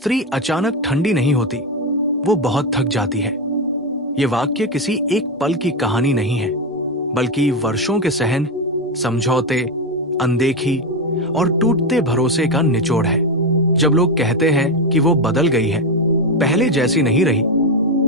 स्त्री अचानक ठंडी नहीं होती, वो बहुत थक जाती है। ये वाक्य किसी एक पल की कहानी नहीं है, बल्कि वर्षों के सहन, समझौते, अनदेखी और टूटते भरोसे का निचोड़ है। जब लोग कहते हैं कि वो बदल गई है, पहले जैसी नहीं रही,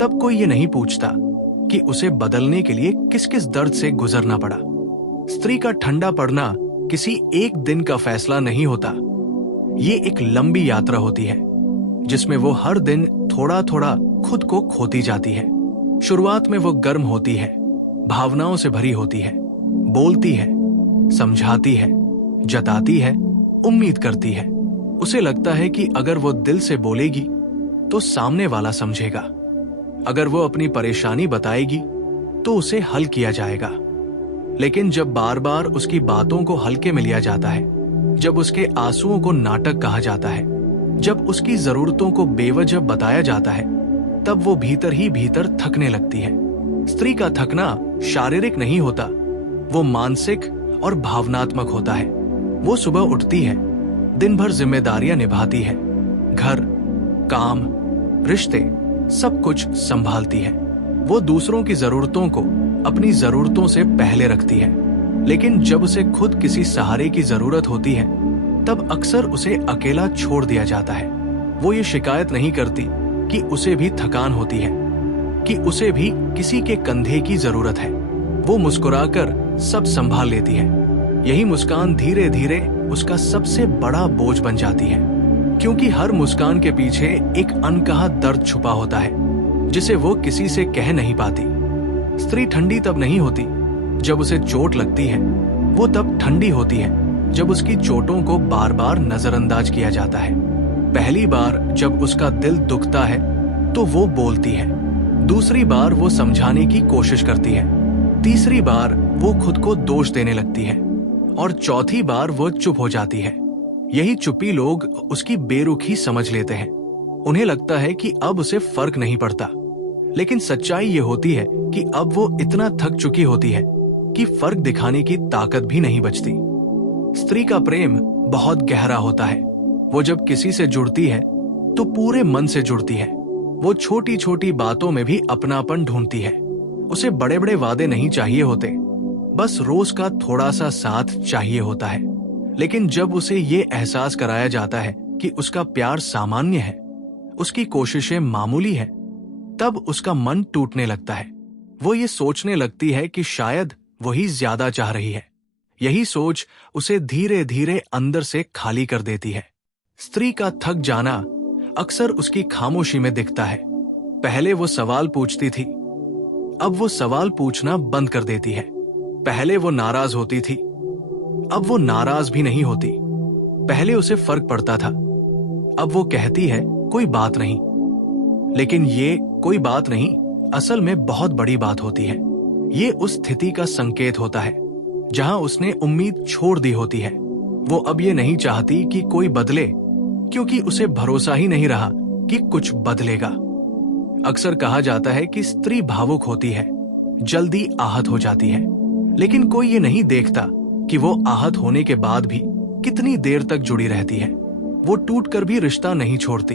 तब कोई ये नहीं पूछता कि उसे बदलने के लिए किस किस दर्द से गुजरना पड़ा। स्त्री का ठंडा पड़ना किसी एक दिन का फैसला नहीं होता। ये एक लंबी यात्रा होती है, जिसमें वो हर दिन थोड़ा थोड़ा खुद को खोती जाती है। शुरुआत में वो गर्म होती है, भावनाओं से भरी होती है, बोलती है, समझाती है, जताती है, उम्मीद करती है। उसे लगता है कि अगर वो दिल से बोलेगी तो सामने वाला समझेगा, अगर वो अपनी परेशानी बताएगी तो उसे हल किया जाएगा। लेकिन जब बार बार उसकी बातों को हल्के में लिया जाता है, जब उसके आंसुओं को नाटक कहा जाता है, जब उसकी जरूरतों को बेवजह बताया जाता है, तब वो भीतर ही भीतर थकने लगती है। स्त्री का थकना शारीरिक नहीं होता, वो मानसिक और भावनात्मक होता है। वो सुबह उठती है, दिन भर जिम्मेदारियां निभाती है, घर, काम, रिश्ते, सब कुछ संभालती है। वो दूसरों की जरूरतों को अपनी जरूरतों से पहले रखती है। लेकिन जब उसे खुद किसी सहारे की जरूरत होती है, तब अक्सर उसे अकेला छोड़ दिया जाता है। वो ये शिकायत नहीं करती कि उसे भी थकान होती है, कि उसे भी किसी के कंधे की जरूरत है। वो मुस्कुराकर सब संभाल लेती है। यही मुस्कान धीरे धीरे उसका सबसे बड़ा बोझ बन जाती है, क्योंकि हर मुस्कान के पीछे एक अनकहा दर्द छुपा होता है, जिसे वो किसी से कह नहीं पाती। स्त्री ठंडी तब नहीं होती जब उसे चोट लगती है, वो तब ठंडी होती है जब उसकी चोटों को बार बार नजरअंदाज किया जाता है। पहली बार जब उसका दिल दुखता है तो वो बोलती है, दूसरी बार वो समझाने की कोशिश करती है, तीसरी बार वो खुद को दोष देने लगती है और चौथी बार वो चुप हो जाती है। यही चुप्पी लोग उसकी बेरुखी समझ लेते हैं। उन्हें लगता है कि अब उसे फर्क नहीं पड़ता, लेकिन सच्चाई ये होती है कि अब वो इतना थक चुकी होती है कि फर्क दिखाने की ताकत भी नहीं बचती। स्त्री का प्रेम बहुत गहरा होता है। वो जब किसी से जुड़ती है तो पूरे मन से जुड़ती है। वो छोटी छोटी बातों में भी अपनापन ढूंढती है। उसे बड़े बड़े वादे नहीं चाहिए होते, बस रोज का थोड़ा सा साथ चाहिए होता है। लेकिन जब उसे ये एहसास कराया जाता है कि उसका प्यार सामान्य है, उसकी कोशिशें मामूली हैं, तब उसका मन टूटने लगता है। वो ये सोचने लगती है कि शायद वही ज्यादा चाह रही है। यही सोच उसे धीरे धीरे अंदर से खाली कर देती है। स्त्री का थक जाना अक्सर उसकी खामोशी में दिखता है। पहले वो सवाल पूछती थी, अब वो सवाल पूछना बंद कर देती है। पहले वो नाराज होती थी, अब वो नाराज भी नहीं होती। पहले उसे फर्क पड़ता था, अब वो कहती है कोई बात नहीं। लेकिन ये कोई बात नहीं असल में बहुत बड़ी बात होती है। ये उस स्थिति का संकेत होता है जहां उसने उम्मीद छोड़ दी होती है। वो अब ये नहीं चाहती कि कोई बदले, क्योंकि उसे भरोसा ही नहीं रहा कि कुछ बदलेगा। अक्सर कहा जाता है कि स्त्री भावुक होती है, जल्दी आहत हो जाती है, लेकिन कोई ये नहीं देखता कि वो आहत होने के बाद भी कितनी देर तक जुड़ी रहती है। वो टूटकर भी रिश्ता नहीं छोड़ती।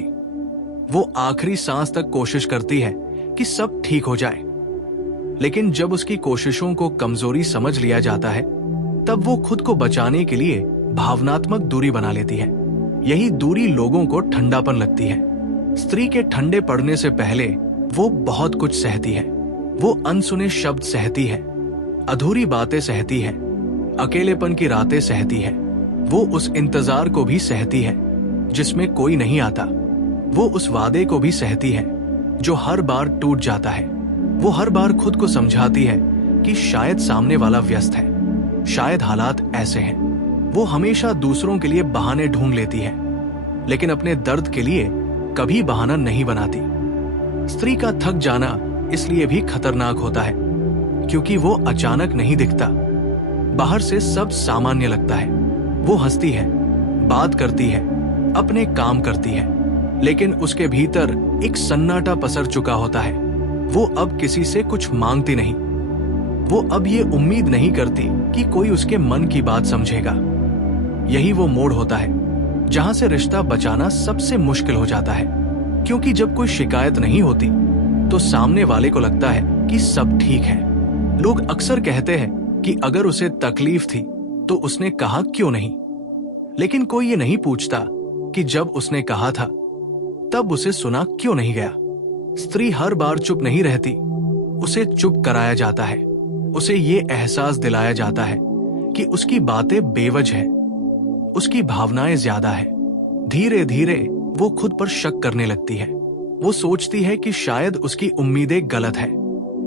वो आखिरी सांस तक कोशिश करती है कि सब ठीक हो जाए। लेकिन जब उसकी कोशिशों को कमजोरी समझ लिया जाता है, तब वो खुद को बचाने के लिए भावनात्मक दूरी बना लेती है। यही दूरी लोगों को ठंडापन लगती है। स्त्री के ठंडे पड़ने से पहले वो बहुत कुछ सहती है। वो अनसुने शब्द सहती है, अधूरी बातें सहती है, अकेलेपन की रातें सहती है। वो उस इंतजार को भी सहती है जिसमें कोई नहीं आता। वो उस वादे को भी सहती है जो हर बार टूट जाता है। वो हर बार खुद को समझाती है कि शायद सामने वाला व्यस्त है, शायद हालात ऐसे हैं। वो हमेशा दूसरों के लिए बहाने ढूंढ लेती है, लेकिन अपने दर्द के लिए कभी बहाना नहीं बनाती। स्त्री का थक जाना इसलिए भी खतरनाक होता है क्योंकि वो अचानक नहीं दिखता। बाहर से सब सामान्य लगता है। वो हंसती है, बात करती है, अपने काम करती है, लेकिन उसके भीतर एक सन्नाटा पसर चुका होता है। वो अब किसी से कुछ मांगती नहीं। वो अब ये उम्मीद नहीं करती कि कोई उसके मन की बात समझेगा। यही वो मोड़ होता है जहां से रिश्ता बचाना सबसे मुश्किल हो जाता है, क्योंकि जब कोई शिकायत नहीं होती तो सामने वाले को लगता है कि सब ठीक है। लोग अक्सर कहते हैं कि अगर उसे तकलीफ थी तो उसने कहा क्यों नहीं, लेकिन कोई ये नहीं पूछता कि जब उसने कहा था तब उसे सुना क्यों नहीं गया। स्त्री हर बार चुप नहीं रहती, उसे चुप कराया जाता है, उसे ये एहसास दिलाया जाता है कि उसकी बातें बेवजह है, उसकी भावनाएं ज्यादा है। धीरे धीरे वो खुद पर शक करने लगती है। वो सोचती है कि शायद उसकी उम्मीदें गलत है।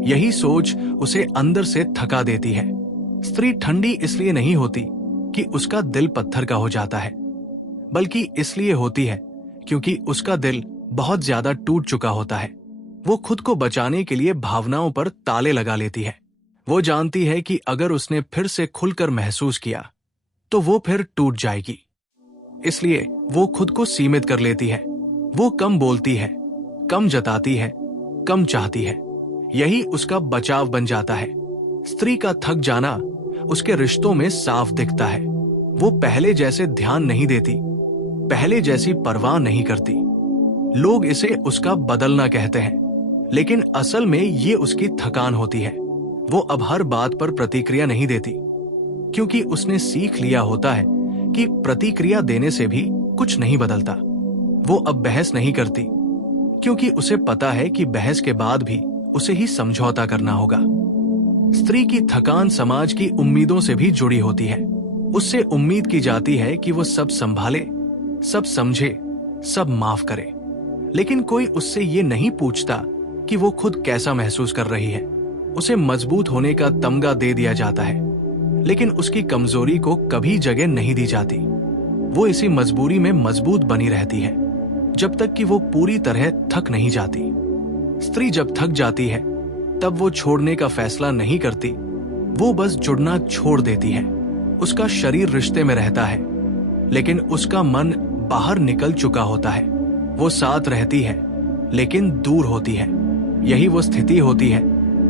यही सोच उसे अंदर से थका देती है। स्त्री ठंडी इसलिए नहीं होती कि उसका दिल पत्थर का हो जाता है, बल्कि इसलिए होती है क्योंकि उसका दिल बहुत ज्यादा टूट चुका होता है। वो खुद को बचाने के लिए भावनाओं पर ताले लगा लेती है। वो जानती है कि अगर उसने फिर से खुलकर महसूस किया तो वो फिर टूट जाएगी। इसलिए वो खुद को सीमित कर लेती है। वो कम बोलती है, कम जताती है, कम चाहती है। यही उसका बचाव बन जाता है। स्त्री का थक जाना उसके रिश्तों में साफ दिखता है। वो पहले जैसे ध्यान नहीं देती, पहले जैसी परवाह नहीं करती। लोग इसे उसका बदलना कहते हैं, लेकिन असल में ये उसकी थकान होती है। वो अब हर बात पर प्रतिक्रिया नहीं देती, क्योंकि उसने सीख लिया होता है कि प्रतिक्रिया देने से भी कुछ नहीं बदलता। वो अब बहस नहीं करती, क्योंकि उसे पता है कि बहस के बाद भी उसे ही समझौता करना होगा। स्त्री की थकान समाज की उम्मीदों से भी जुड़ी होती है। उससे उम्मीद की जाती है कि वो सब संभाले, सब समझे, सब माफ करे। लेकिन कोई उससे ये नहीं पूछता कि वो खुद कैसा महसूस कर रही है। उसे मजबूत होने का तमगा दे दिया जाता है, लेकिन उसकी कमजोरी को कभी जगह नहीं दी जाती। वो इसी मजबूरी में मजबूत बनी रहती है जब तक कि वो पूरी तरह थक नहीं जाती। स्त्री जब थक जाती है तब वो छोड़ने का फैसला नहीं करती, वो बस जुड़ना छोड़ देती है। उसका शरीर रिश्ते में रहता है, लेकिन उसका मन बाहर निकल चुका होता है। वो साथ रहती है, लेकिन दूर होती है। यही वो स्थिति होती है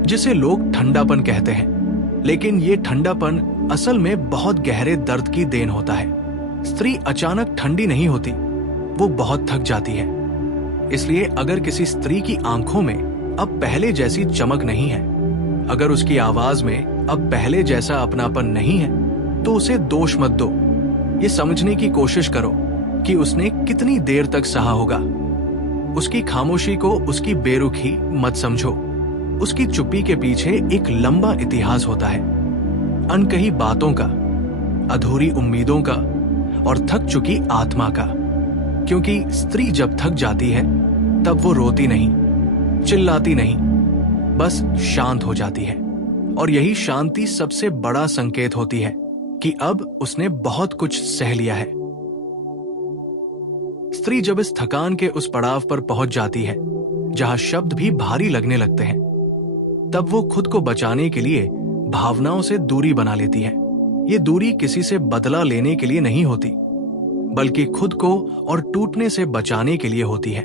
जिसे लोग ठंडापन कहते हैं, लेकिन ये ठंडापन असल में बहुत गहरे दर्द की देन होता है। स्त्री अचानक ठंडी नहीं होती, वो बहुत थक जाती है। इसलिए अगर किसी स्त्री की आंखों में अब पहले जैसी चमक नहीं है, अगर उसकी आवाज में अब पहले जैसा अपनापन नहीं है, तो उसे दोष मत दो। ये समझने की कोशिश करो कि उसने कितनी देर तक सहा होगा। उसकी खामोशी को उसकी बेरुखी मत समझो। उसकी चुप्पी के पीछे एक लंबा इतिहास होता है, अनकही बातों का, अधूरी उम्मीदों का और थक चुकी आत्मा का। क्योंकि स्त्री जब थक जाती है तब वो रोती नहीं, चिल्लाती नहीं, बस शांत हो जाती है। और यही शांति सबसे बड़ा संकेत होती है कि अब उसने बहुत कुछ सह लिया है। स्त्री जब इस थकान के उस पड़ाव पर पहुंच जाती है जहां शब्द भी भारी लगने लगते हैं, तब वो खुद को बचाने के लिए भावनाओं से दूरी बना लेती है। ये दूरी किसी से बदला लेने के लिए नहीं होती, बल्कि खुद को और टूटने से बचाने के लिए होती है।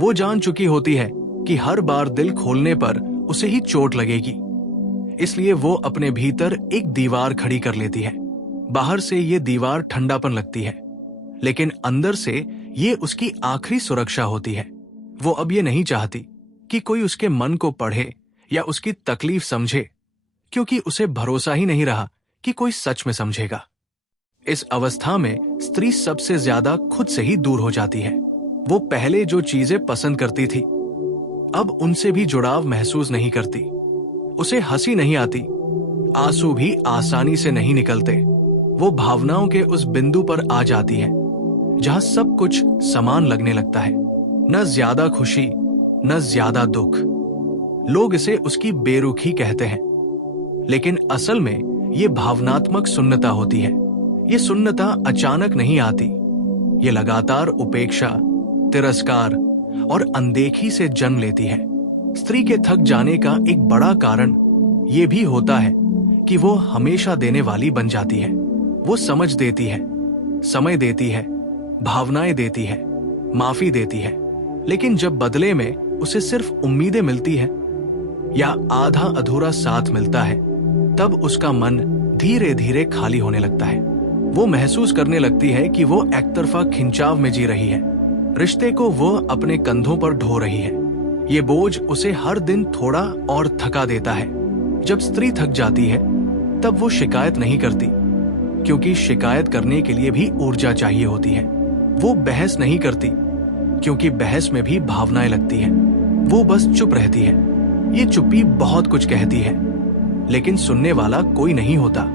वो जान चुकी होती है कि हर बार दिल खोलने पर उसे ही चोट लगेगी, इसलिए वो अपने भीतर एक दीवार खड़ी कर लेती है। बाहर से ये दीवार ठंडापन लगती है, लेकिन अंदर से ये उसकी आखिरी सुरक्षा होती है। वो अब ये नहीं चाहती कि कोई उसके मन को पढ़े या उसकी तकलीफ समझे, क्योंकि उसे भरोसा ही नहीं रहा कि कोई सच में समझेगा। इस अवस्था में स्त्री सबसे ज्यादा खुद से ही दूर हो जाती है। वो पहले जो चीजें पसंद करती थी, अब उनसे भी जुड़ाव महसूस नहीं करती। उसे हंसी नहीं आती, आंसू भी आसानी से नहीं निकलते। वो भावनाओं के उस बिंदु पर आ जाती है जहां सब कुछ समान लगने लगता है, न ज्यादा खुशी न ज्यादा दुख। लोग इसे उसकी बेरुखी कहते हैं, लेकिन असल में ये भावनात्मक सुन्नता होती है। ये सुन्नता अचानक नहीं आती, ये लगातार उपेक्षा, तिरस्कार और अनदेखी से जन्म लेती है। स्त्री के थक जाने का एक बड़ा कारण ये भी होता है कि वो हमेशा देने वाली बन जाती है। वो समझ देती है, समय देती है, भावनाएं देती है, माफी देती है, लेकिन जब बदले में उसे सिर्फ उम्मीदें मिलती है या आधा अधूरा साथ मिलता है, तब उसका मन धीरे धीरे खाली होने लगता है। वो महसूस करने लगती है कि वो एकतरफा खिंचाव में जी रही है। रिश्ते को वो अपने कंधों पर ढो रही है। ये बोझ उसे हर दिन थोड़ा और थका देता है। जब स्त्री थक जाती है तब वो शिकायत नहीं करती, क्योंकि शिकायत करने के लिए भी ऊर्जा चाहिए होती है। वो बहस नहीं करती, क्योंकि बहस में भी भावनाएं लगती हैं। वो बस चुप रहती है। ये चुप्पी बहुत कुछ कहती है, लेकिन सुनने वाला कोई नहीं होता।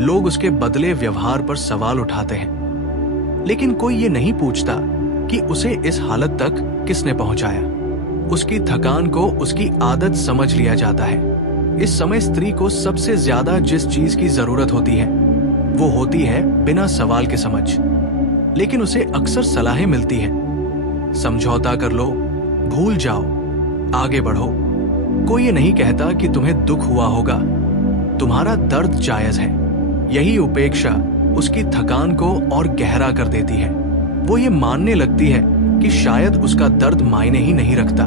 लोग उसके बदले व्यवहार पर सवाल उठाते हैं, लेकिन कोई ये नहीं पूछता कि उसे इस हालत तक किसने पहुंचाया। उसकी थकान को उसकी आदत समझ लिया जाता है। इस समय स्त्री को सबसे ज्यादा जिस चीज की जरूरत होती है वो होती है बिना सवाल के समझ। लेकिन उसे अक्सर सलाहें मिलती हैं, समझौता कर लो, भूल जाओ, आगे बढ़ो। कोई ये नहीं कहता कि तुम्हें दुख हुआ होगा, तुम्हारा दर्द जायज है। यही उपेक्षा उसकी थकान को और गहरा कर देती है। वो ये मानने लगती है कि शायद उसका दर्द मायने ही नहीं रखता।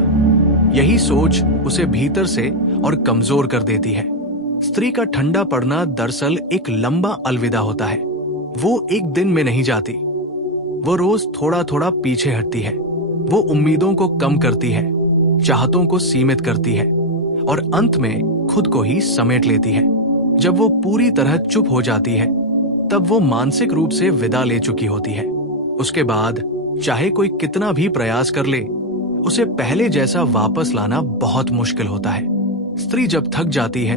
यही सोच उसे भीतर से और कमजोर कर देती है। स्त्री का ठंडा पड़ना दरअसल एक लंबा अलविदा होता है। वो एक दिन में नहीं जाती। वो रोज थोड़ा थोड़ा पीछे हटती है। वो उम्मीदों को कम करती है, चाहतों को सीमित करती है और अंत में खुद को ही समेट लेती है। जब वो पूरी तरह चुप हो जाती है तब वो मानसिक रूप से विदा ले चुकी होती है। उसके बाद चाहे कोई कितना भी प्रयास कर ले, उसे पहले जैसा वापस लाना बहुत मुश्किल होता है। स्त्री जब थक जाती है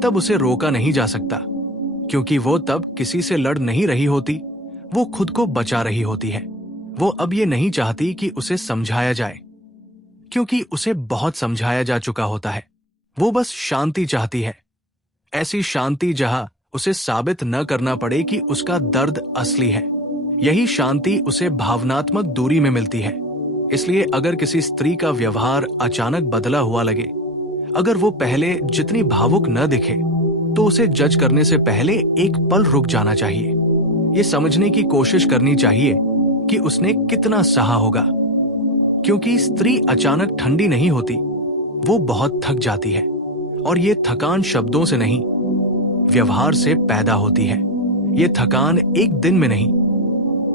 तब उसे रोका नहीं जा सकता, क्योंकि वो तब किसी से लड़ नहीं रही होती, वो खुद को बचा रही होती है। वो अब ये नहीं चाहती कि उसे समझाया जाए, क्योंकि उसे बहुत समझाया जा चुका होता है। वो बस शांति चाहती है, ऐसी शांति जहां उसे साबित न करना पड़े कि उसका दर्द असली है। यही शांति उसे भावनात्मक दूरी में मिलती है। इसलिए अगर किसी स्त्री का व्यवहार अचानक बदला हुआ लगे, अगर वो पहले जितनी भावुक न दिखे, तो उसे जज करने से पहले एक पल रुक जाना चाहिए। ये समझने की कोशिश करनी चाहिए कि उसने कितना सहा होगा, क्योंकि स्त्री अचानक ठंडी नहीं होती, वो बहुत थक जाती है। और ये थकान शब्दों से नहीं, व्यवहार से पैदा होती है। ये थकान एक दिन में नहीं,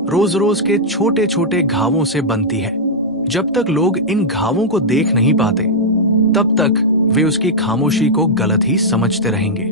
रोज रोज के छोटे छोटे घावों से बनती है। जब तक लोग इन घावों को देख नहीं पाते, तब तक वे उसकी खामोशी को गलत ही समझते रहेंगे।